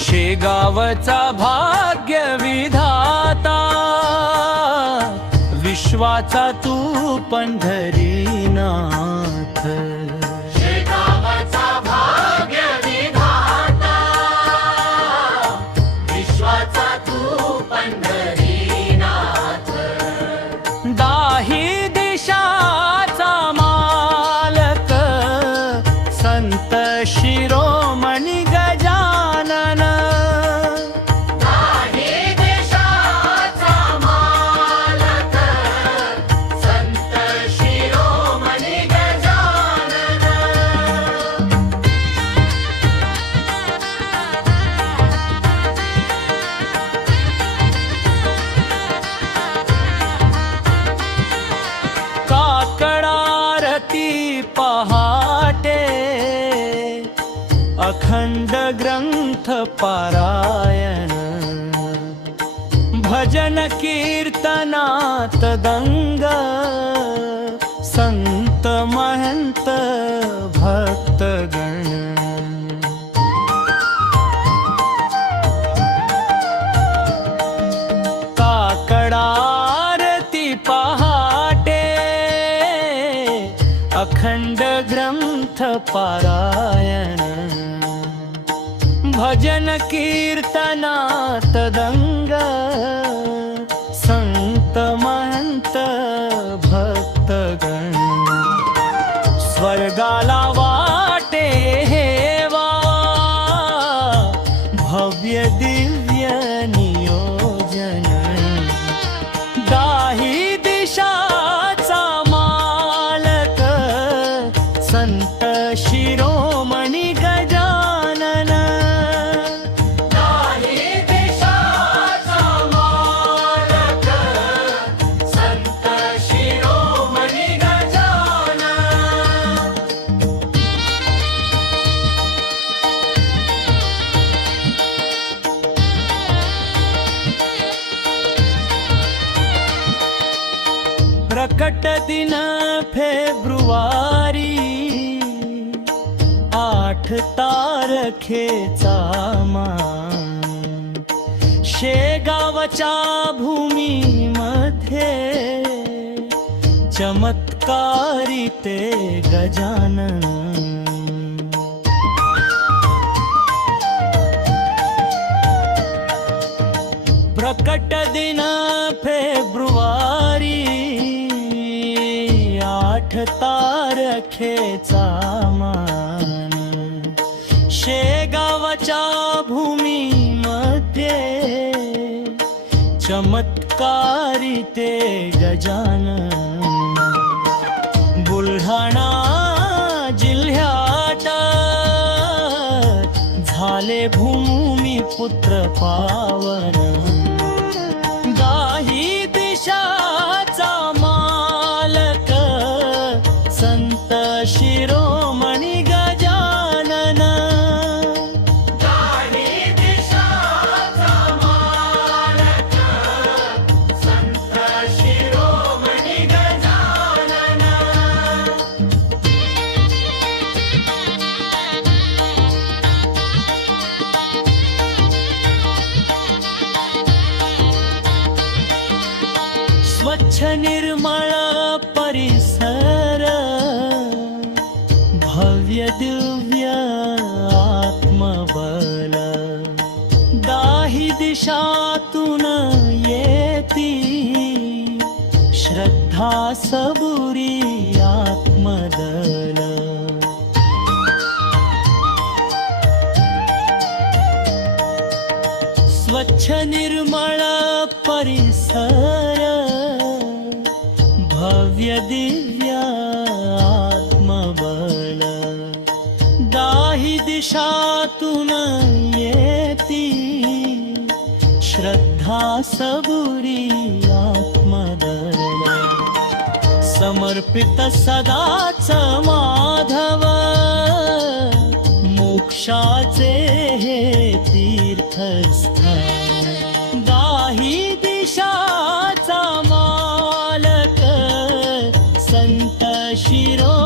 शेगावचा भाग्य विधाता, विश्वाचा तू पंढरीनाथ. शेगावचा भाग्य विधाता, विश्वाचा तू पंढरीनाथ. दाही दिशाचा मालक, संत शिरोमणी गजानन. दाही दिशाचा मालक, संत शिरोमणी गजानन. काकडारती पहाटे, अखंड ग्रंथ पारायण. भजन कीर्तनात दंग, संत महंत भक्तगण. काकडारती पहाटे, अखंड ग्रंथ पारायण. भजन कीर्तनात दंग, संत महंत भक्तगण. स्वर्गाला वाटे हेवा, भव्य दिव्य नियोजन. दाही दिशाचा मालक, संत शिरोमणी गजानन. दाही दिशाचा मालक, संत शिरोमणी गजानन. प्रकट दिन फेब्रुवारी, 8 तारखेचा मान. शेगावच्या भूमीमध्ये, चमत्कारी ते गजानन. प्रकट दिन फेब्रुवारी, 8 तारखेचा मान. शेगावच्या भूमीमध्ये, चमत्कारी ते गजानन. बुलढाणा जिल्ह्यात झाले भूमिपुत्र पावन. दाही दिशाचा मालक, संत शिरोमणी गजानन. दाही दिशाचा मालक, संत शिरोमणी गजानन. स्वच्छ निर्मळ परिसर, भव्य दिव्य आत्मबल. दाही दिशातून येती, श्रद्धा सबुरी आत्मदल. स्वच्छ निर्मळ परिसर, भव्य दिव्य आत्मबल. दाही दिशातून येती, श्रद्धा सबुरी आत्मदल. समर्पित सदाच माधव, मोक्षाचे हे तीर्थस्थान. दाही दिशाचा मालक, संत शिरो